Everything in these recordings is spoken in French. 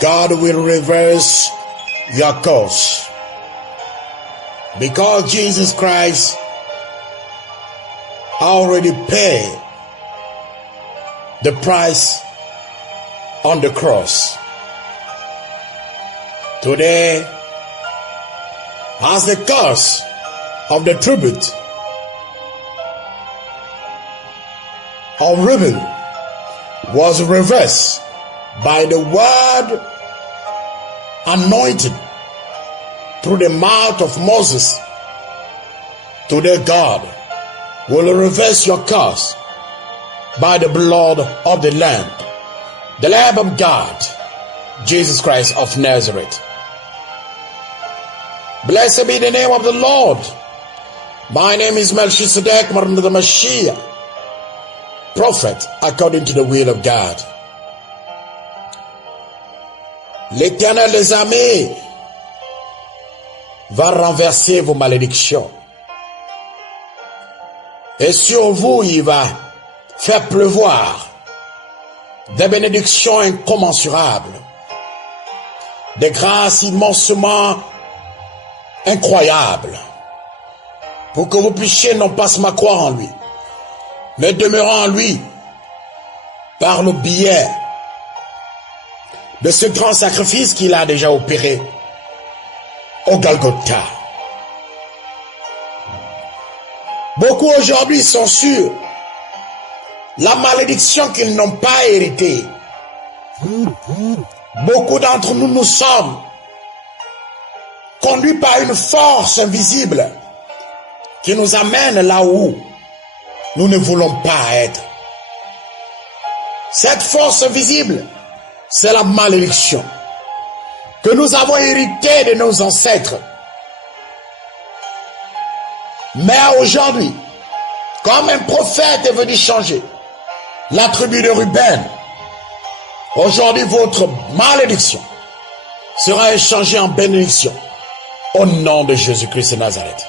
God will reverse your course. Because Jesus Christ already paid the price on the cross. Today, as the cost of the tribute of Reuben was reversed by the word anointed through the mouth of Moses, today God will reverse your curse by the blood of the Lamb of God, Jesus Christ of Nazareth. Blessed be the name of the Lord. My name is Melchizedek, the Mashiach, prophet according to the will of God. L'Éternel des armées va renverser vos malédictions. Et sur vous, il va faire pleuvoir des bénédictions incommensurables, des grâces immensement incroyables, pour que vous puissiez non pas se croire en lui, mais demeurer en lui par le biais de ce grand sacrifice qu'il a déjà opéré au Golgotha. Beaucoup aujourd'hui sont sur la malédiction qu'ils n'ont pas héritée. Beaucoup d'entre nous, nous sommes conduits par une force invisible qui nous amène là où nous ne voulons pas être. Cette force invisible, c'est la malédiction que nous avons héritée de nos ancêtres. Mais aujourd'hui, comme un prophète est venu changer la tribu de Ruben, aujourd'hui votre malédiction sera échangée en bénédiction au nom de Jésus-Christ de Nazareth.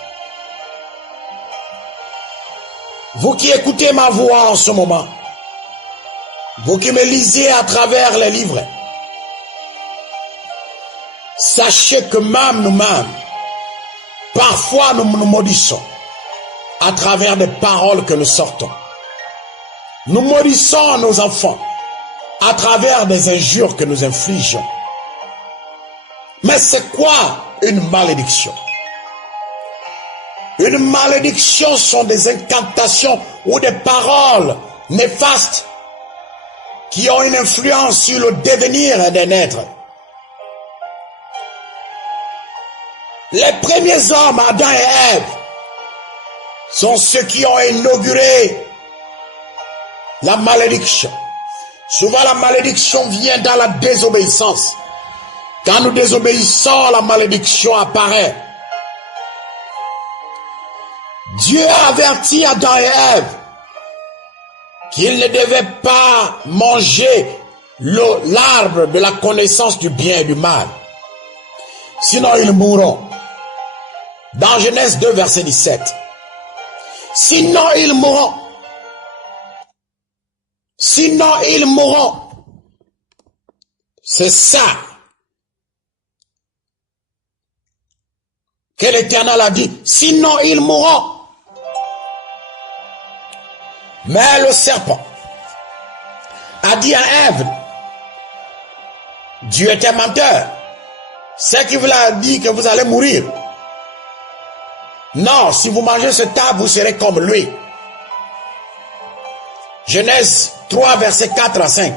Vous qui écoutez ma voix en ce moment, vous qui me lisez à travers les livres, sachez que même nous-mêmes, parfois nous nous maudissons à travers des paroles que nous sortons. Nous maudissons nos enfants à travers des injures que nous infligeons. Mais c'est quoi une malédiction? Une malédiction sont des incantations ou des paroles néfastes qui ont une influence sur le devenir d'un être. Les premiers hommes, Adam et Ève, sont ceux qui ont inauguré la malédiction. Souvent la malédiction vient dans la désobéissance. Quand nous désobéissons, la malédiction apparaît. Dieu a averti Adam et Ève qu'ils ne devaient pas manger l'arbre de la connaissance du bien et du mal. Sinon ils mourront. Dans Genèse 2, verset 17. Sinon ils mourront. Sinon ils mourront. C'est ça que l'Éternel a dit. Sinon ils mourront. Mais le serpent a dit à Ève, Dieu était menteur. C'est qui vous a dit que vous allez mourir. Non, si vous mangez ce arbre, vous serez comme lui. Genèse 3, verset 4 à 5.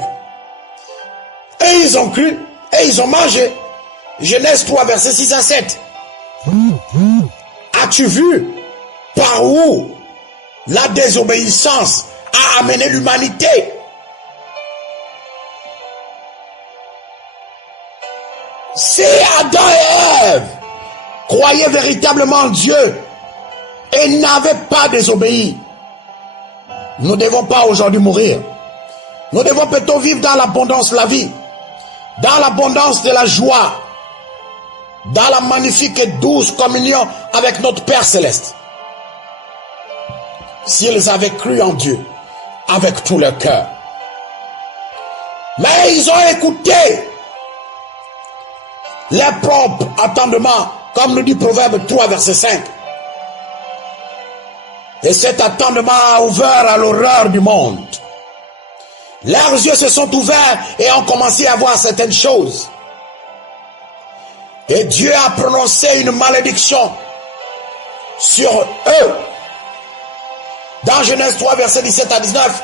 Et ils ont cru, et ils ont mangé. Genèse 3, verset 6 à 7. As-tu vu par où la désobéissance a amené l'humanité? Si Adam et Ève croyaient véritablement en Dieu et n'avaient pas désobéi, nous ne devons pas aujourd'hui mourir. Nous devons plutôt vivre dans l'abondance de la vie, dans l'abondance de la joie, dans la magnifique et douce communion avec notre Père Céleste. S'ils avaient cru en Dieu avec tout leur cœur. Mais ils ont écouté les propres attendements, comme nous dit Proverbe 3, verset 5. Et cet attendement a ouvert à l'horreur du monde. Leurs yeux se sont ouverts et ont commencé à voir certaines choses. Et Dieu a prononcé une malédiction sur eux. Dans Genèse 3, verset 17 à 19.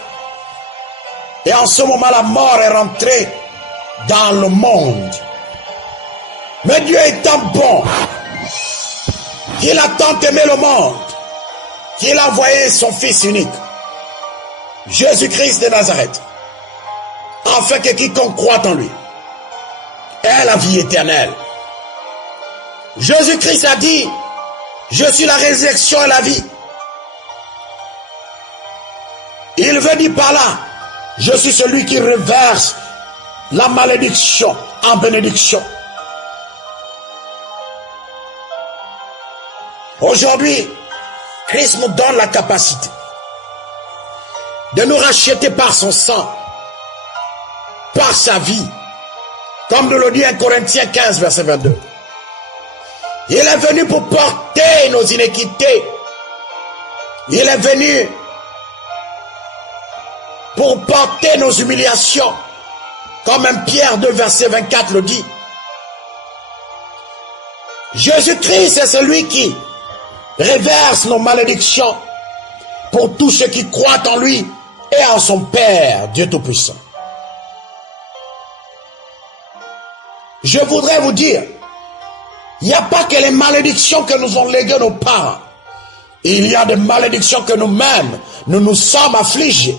Et en ce moment, la mort est rentrée dans le monde. Mais Dieu étant bon, qu'il a tant aimé le monde, qu'il a envoyé son Fils unique, Jésus-Christ de Nazareth, afin que quiconque croit en lui ait la vie éternelle. Jésus-Christ a dit, je suis la résurrection et la vie. Il veut dire par là, je suis celui qui reverse la malédiction en bénédiction. Aujourd'hui, Christ nous donne la capacité de nous racheter par son sang, par sa vie, comme nous le dit 1 Corinthiens 15, verset 22. Il est venu pour porter nos iniquités. Il est venu pour porter nos humiliations, comme 1 Pierre 2, verset 24 le dit. Jésus-Christ est celui qui réverse nos malédictions pour tous ceux qui croient en lui et en son Père, Dieu Tout-Puissant. Je voudrais vous dire, il n'y a pas que les malédictions que nous ont léguées nos parents. Il y a des malédictions que nous-mêmes, nous sommes affligés.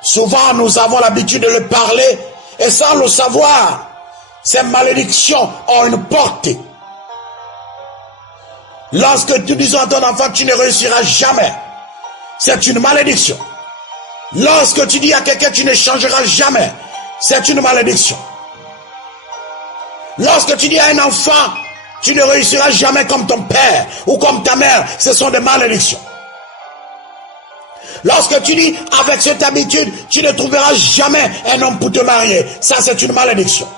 Souvent, nous avons l'habitude de le parler et sans le savoir, ces malédictions ont une portée. Lorsque tu dis à ton enfant, tu ne réussiras jamais, c'est une malédiction. Lorsque tu dis à quelqu'un, tu ne changeras jamais, c'est une malédiction. Lorsque tu dis à un enfant, tu ne réussiras jamais comme ton père ou comme ta mère, ce sont des malédictions. Lorsque tu dis, avec cette habitude, tu ne trouveras jamais un homme pour te marier, ça c'est une malédiction.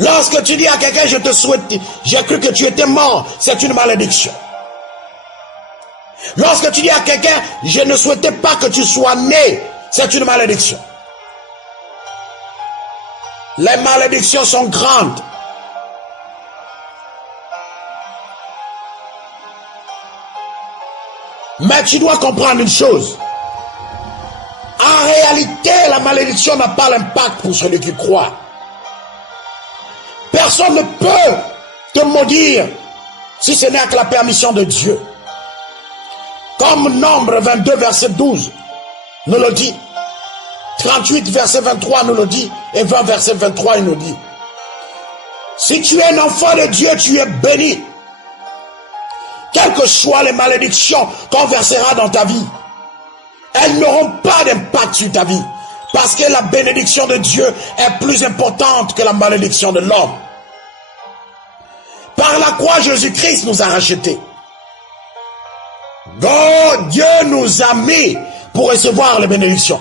Lorsque tu dis à quelqu'un, je te souhaite, j'ai cru que tu étais mort, c'est une malédiction. Lorsque tu dis à quelqu'un, je ne souhaitais pas que tu sois né, c'est une malédiction. Les malédictions sont grandes. Mais tu dois comprendre une chose. En réalité, la malédiction n'a pas l'impact pour celui qui croit. Personne ne peut te maudire si ce n'est avec la permission de Dieu. Comme Nombre 22, verset 12 nous le dit. 38, verset 23 nous le dit. Et 20, verset 23, il nous dit. Si tu es un enfant de Dieu, tu es béni. Quelles que soient les malédictions qu'on versera dans ta vie, elles n'auront pas d'impact sur ta vie. Parce que la bénédiction de Dieu est plus importante que la malédiction de l'homme. Par la croix, Jésus-Christ nous a rachetés. Dieu nous a mis pour recevoir les bénédictions.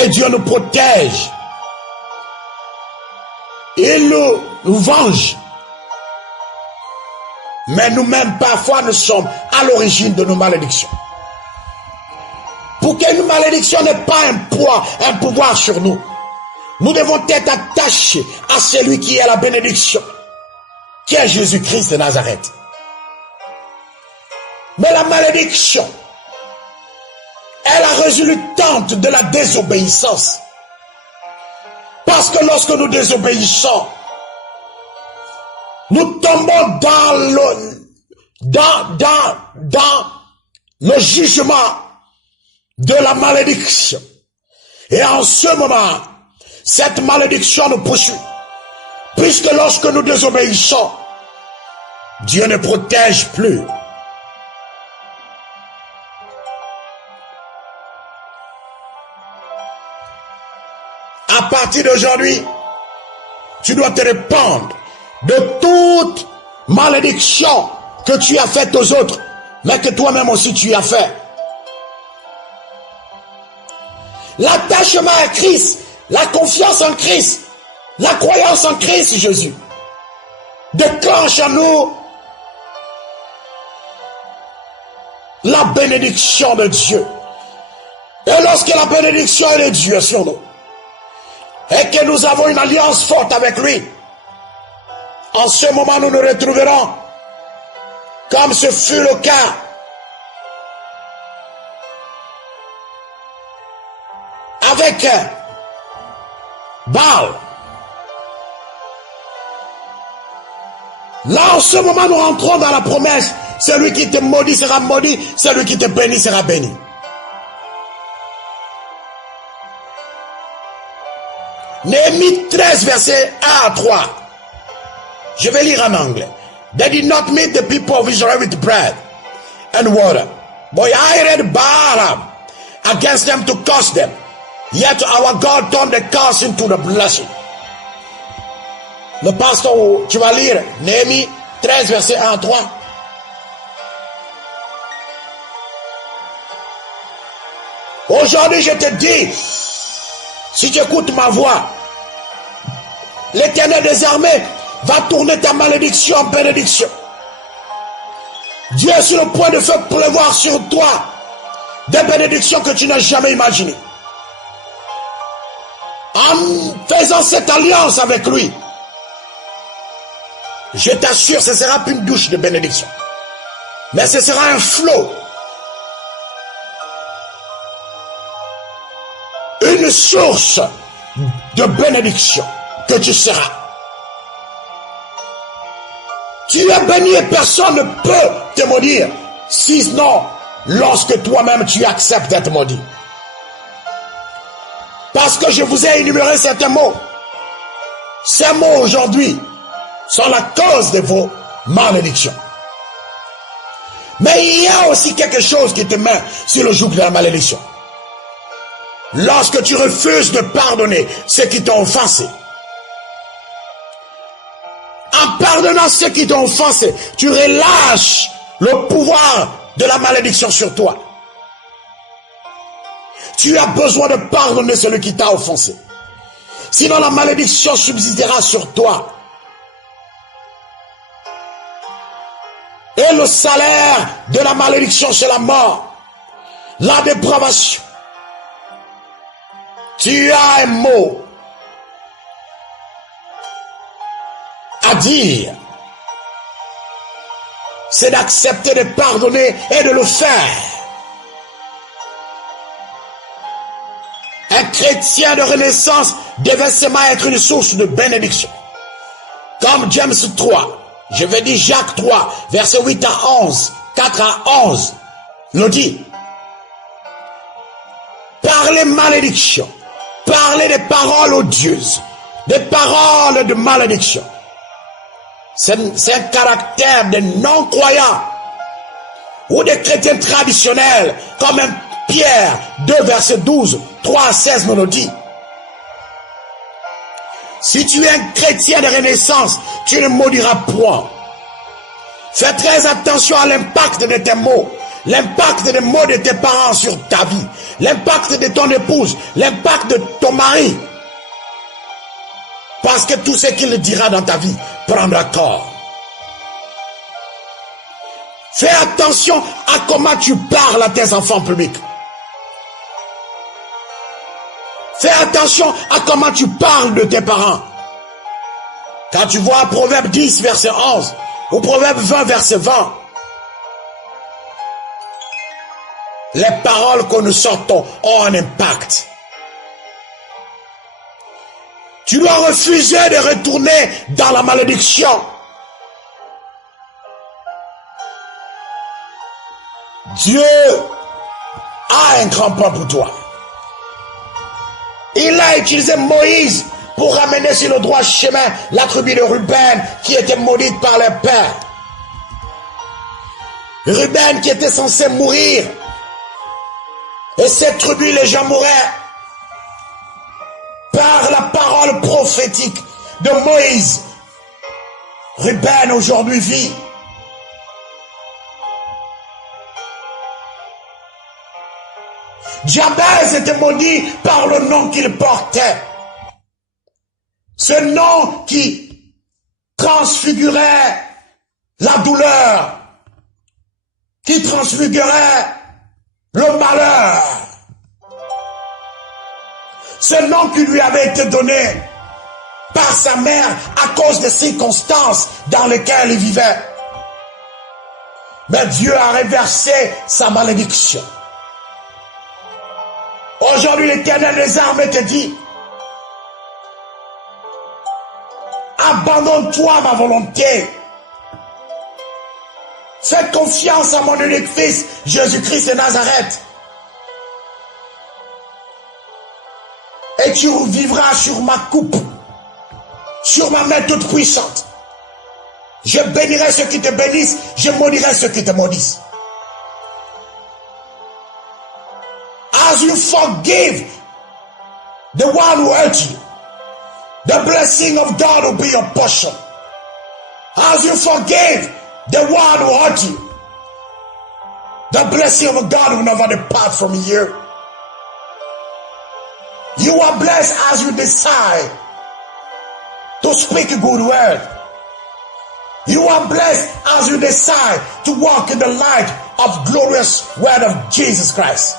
Et Dieu nous protège. Il nous venge. Mais nous-mêmes, parfois, nous sommes à l'origine de nos malédictions. Pour qu'une malédiction n'ait pas un poids, un pouvoir sur nous, nous devons être attachés à celui qui est la bénédiction, qui est Jésus-Christ de Nazareth. Mais la malédiction est la résultante de la désobéissance. Parce que lorsque nous désobéissons, nous tombons dans le jugement de la malédiction. Et en ce moment, cette malédiction nous poursuit. Puisque lorsque nous désobéissons, Dieu ne protège plus. À partir d'aujourd'hui, tu dois te répandre de toute malédiction que tu as faite aux autres, mais que toi-même aussi tu as fait. L'attachement à Christ la confiance en Christ, la croyance en Christ Jésus déclenche en nous la bénédiction de Dieu. Et lorsque la bénédiction de Dieu est sur nous, et que nous avons une alliance forte avec lui, en ce moment nous nous retrouverons, comme ce fut le cas avec Baal. Là, en ce moment, nous rentrons dans la promesse. Celui qui te maudit sera maudit, celui qui te bénit sera béni. Néhémie 13, verset 1 à 3. Je vais lire en anglais. They did not meet the people of Israel with bread and water, but hired Balaam against them to curse them. Yet our God turned the curse into the blessing. Le pasteur, tu vas lire Néhémie 13, verset 1 à 3. Aujourd'hui, je te dis, si tu écoutes ma voix, l'Éternel des armées va tourner ta malédiction en bénédiction. Dieu est sur le point de faire pleuvoir sur toi des bénédictions que tu n'as jamais imaginées. En faisant cette alliance avec lui, je t'assure, ce sera plus une douche de bénédiction, mais ce sera un flot, une source de bénédiction que tu seras. Tu es béni et personne ne peut te maudire, sinon lorsque toi-même tu acceptes d'être maudit. Parce que je vous ai énuméré certains mots. Ces mots aujourd'hui sont la cause de vos malédictions. Mais il y a aussi quelque chose qui te met sur le joug de la malédiction. Lorsque tu refuses de pardonner ceux qui t'ont offensé. En pardonnant ceux qui t'ont offensé, tu relâches le pouvoir de la malédiction sur toi. Tu as besoin de pardonner celui qui t'a offensé. Sinon la malédiction subsistera sur toi. Et le salaire de la malédiction, c'est la mort, la dépravation. Tu as un mot à dire. C'est d'accepter de pardonner et de le faire. Un chrétien de renaissance devait seulement être une source de bénédiction. Comme James 3, je vais dire Jacques 3, versets 8 à 11, 4 à 11, le dit. Parlez malédiction, parlez des paroles odieuses, des paroles de malédiction. C'est un caractère des non-croyants ou des chrétiens traditionnels, comme un Pierre 2, verset 12, 3 à 16 nous le dit. Si tu es un chrétien de renaissance, tu ne maudiras point. Fais très attention à l'impact de tes mots, l'impact des mots de tes parents sur ta vie, l'impact de ton épouse, l'impact de ton mari. Parce que tout ce qu'il dira dans ta vie prendra corps. Fais attention à comment tu parles à tes enfants publics. Fais attention à comment tu parles de tes parents. Quand tu vois Proverbe 10, verset 11, ou Proverbe 20, verset 20, les paroles que nous sortons ont un impact. Tu dois refuser de retourner dans la malédiction. Dieu a un grand plan pour toi. Il a utilisé Moïse pour ramener sur le droit chemin la tribu de Ruben qui était maudite par les pères. Ruben qui était censé mourir. Et cette tribu, les gens mouraient par la parole prophétique de Moïse. Ruben aujourd'hui vit. Jabez était maudit par le nom qu'il portait. Ce nom qui transfigurait la douleur, qui transfigurait le malheur. Ce nom qui lui avait été donné par sa mère à cause des circonstances dans lesquelles il vivait. Mais Dieu a réversé sa malédiction. Aujourd'hui, l'Éternel des armées te dit, abandonne-toi à ma volonté. Fais confiance à mon unique fils, Jésus-Christ de Nazareth. Et tu vivras sur ma coupe, sur ma main toute puissante. Je bénirai ceux qui te bénissent, je maudirai ceux qui te maudissent. As you forgive the one who hurt you, the blessing of God will be your portion. As you forgive the one who hurt you, the blessing of God will never depart from you. You are blessed as you decide to speak a good word. You are blessed as you decide to walk in the light of glorious word of Jesus Christ.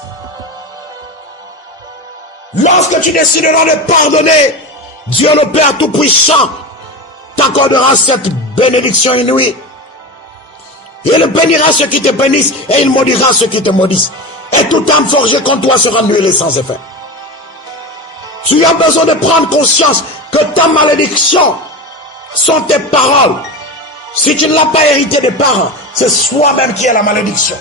Lorsque tu décideras de pardonner, Dieu le Père Tout-Puissant t'accordera cette bénédiction inouïe. Il bénira ceux qui te bénissent et il maudira ceux qui te maudissent. Et toute âme forgée contre toi sera annulée sans effet. Tu as besoin de prendre conscience que ta malédiction sont tes paroles. Si tu ne l'as pas hérité des parents, c'est soi-même qui est la malédiction.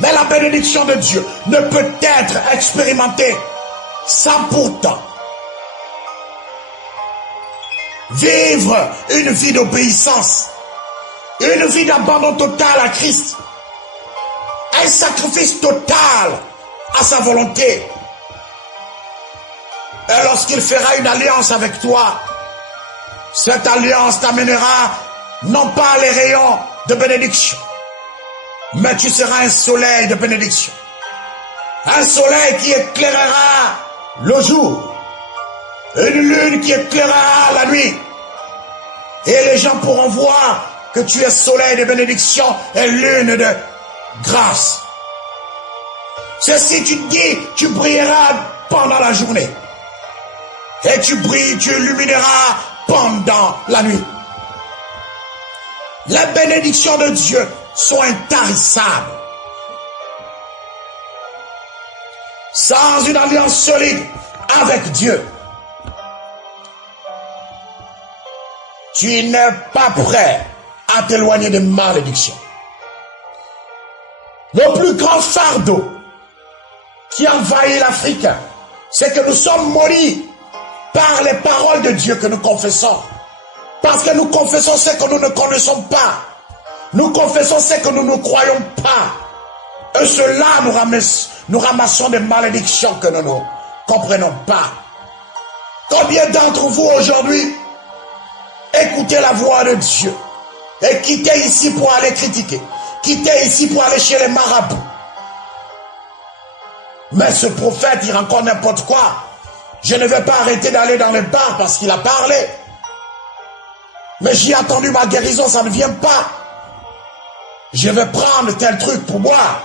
Mais la bénédiction de Dieu ne peut être expérimentée sans pourtant vivre une vie d'obéissance, une vie d'abandon total à Christ, un sacrifice total à sa volonté. Et lorsqu'il fera une alliance avec toi, cette alliance t'amènera non pas les rayons de bénédiction, mais tu seras un soleil de bénédiction. Un soleil qui éclairera le jour. Une lune qui éclairera la nuit. Et les gens pourront voir que tu es soleil de bénédiction et lune de grâce. Ceci, tu te dis, tu brilleras pendant la journée. Et tu brilles, tu illumineras pendant la nuit. Les bénédictions de Dieu sont intarissables. Sans une alliance solide avec Dieu, tu n'es pas prêt à t'éloigner des malédictions. Le plus grand fardeau qui envahit l'Afrique, c'est que nous sommes maudits par les paroles de Dieu que nous confessons. Parce que nous confessons ce que nous ne connaissons pas. Nous confessons ce que nous ne croyons pas. Et cela, nous ramassons des malédictions que nous ne comprenons pas. Combien d'entre vous aujourd'hui écoutez la voix de Dieu et quittez ici pour aller critiquer, quittez ici pour aller chez les marabouts? Mais ce prophète, il raconte n'importe quoi. Je ne vais pas arrêter d'aller dans les bars parce qu'il a parlé. Mais j'ai attendu ma guérison, ça ne vient pas. Je vais prendre tel truc pour boire.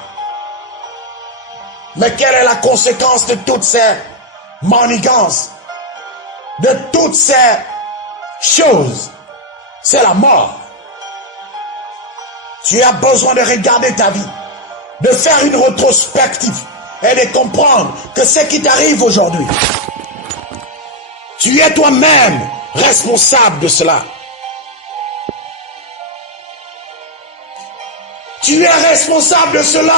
Mais quelle est la conséquence de toutes ces manigances, de toutes ces choses? C'est la mort. Tu as besoin de regarder ta vie, de faire une rétrospective et de comprendre que ce qui t'arrive aujourd'hui, tu es toi-même responsable de cela. Tu es responsable de cela.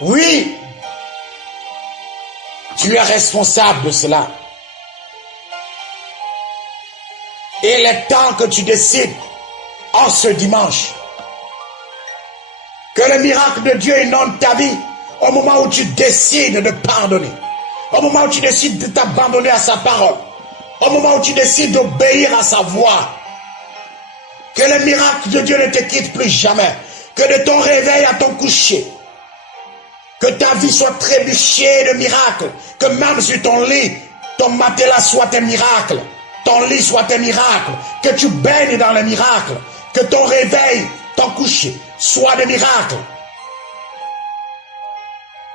Oui, tu es responsable de cela. Et il est temps que tu décides en ce dimanche que le miracle de Dieu inonde ta vie au moment où tu décides de pardonner, au moment où tu décides de t'abandonner à sa parole, au moment où tu décides d'obéir à sa voix. Que le miracle de Dieu ne te quitte plus jamais, que de ton réveil à ton coucher, que Que ta vie soit trébuchée de miracles. Que même sur ton lit, ton matelas soit un miracle. Ton lit soit un miracle. Que tu baignes dans les miracles. Que ton réveil, ton coucher, soit des miracles.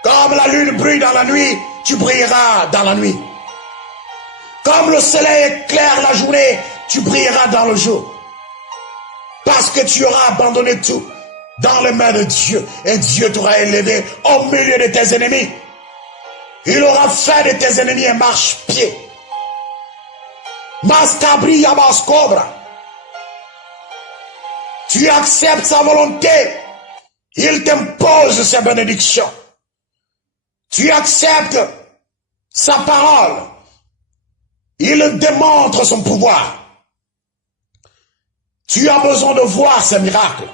Comme la lune brille dans la nuit, tu brilleras dans la nuit. Comme le soleil éclaire la journée, tu brilleras dans le jour. Parce que tu auras abandonné tout dans les mains de Dieu. Et Dieu t'aura élevé au milieu de tes ennemis. Il aura fait de tes ennemis un marche-pied. Mascabri Yamascobra. Tu acceptes sa volonté. Il t'impose ses bénédictions. Tu acceptes sa parole. Il démontre son pouvoir. Tu as besoin de voir ces miracles.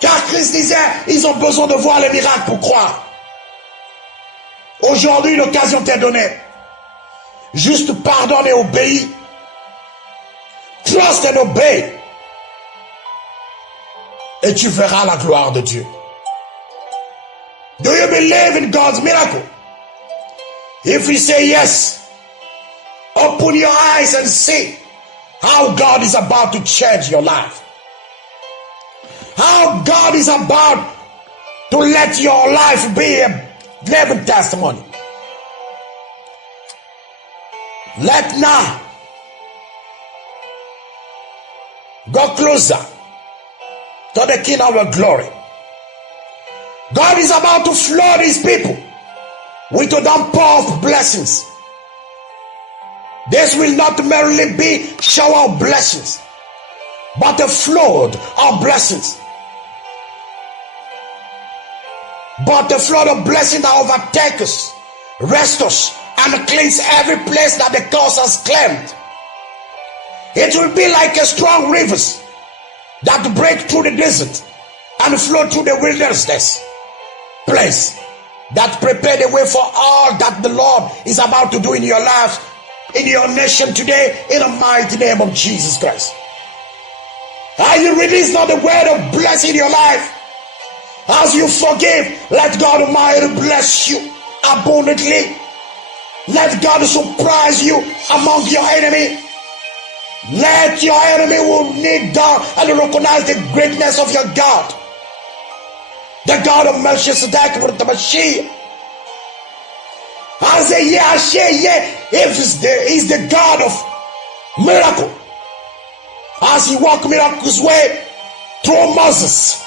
Car Christ disait, ils ont besoin de voir les miracles pour croire. Aujourd'hui, l'occasion t'est donnée. Juste pardonne et obéis. Trust and obey. Et tu verras la gloire de Dieu. Do you believe in God's miracle? If you say yes, open your eyes and see how God is about to change your life. How God is about to let your life be a living testimony. Let now go closer to the King of our glory. God is about to flood his people with a downpour of blessings. This will not merely be shower of blessings, but a flood of blessings. But the flood of blessings that overtakes us, rest us, and cleanse every place that the curse has claimed. It will be like a strong rivers that break through the desert and flow through the wilderness place that prepare the way for all that the Lord is about to do in your life, in your nation today, in the mighty name of Jesus Christ. As you release now the word of blessing in your life, as you forgive, let God Almighty bless you abundantly. Let God surprise you among your enemy. Let your enemy will kneel down and recognize the greatness of your God. The God of Melchizedek with the Mashiach. As a if he's the God of miracle. As he walked miracles way through Moses.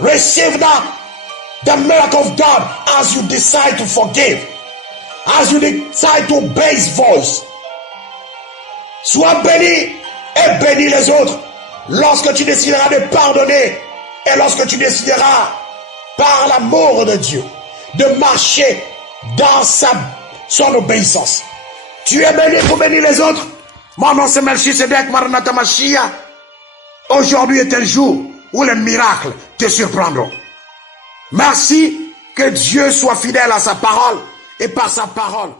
Receive now the miracle of God as you decide to forgive. As you decide to obey his voice. Sois béni et bénis les autres. Lorsque tu décideras de pardonner et lorsque tu décideras par l'amour de Dieu de marcher dans son obéissance. Tu es béni pour bénir les autres. Mon nom c'est Melchizedek Maranatha Mashiach. Aujourd'hui est un jour où les miracles te surprendront. Merci, que Dieu soit fidèle à sa parole et par sa parole.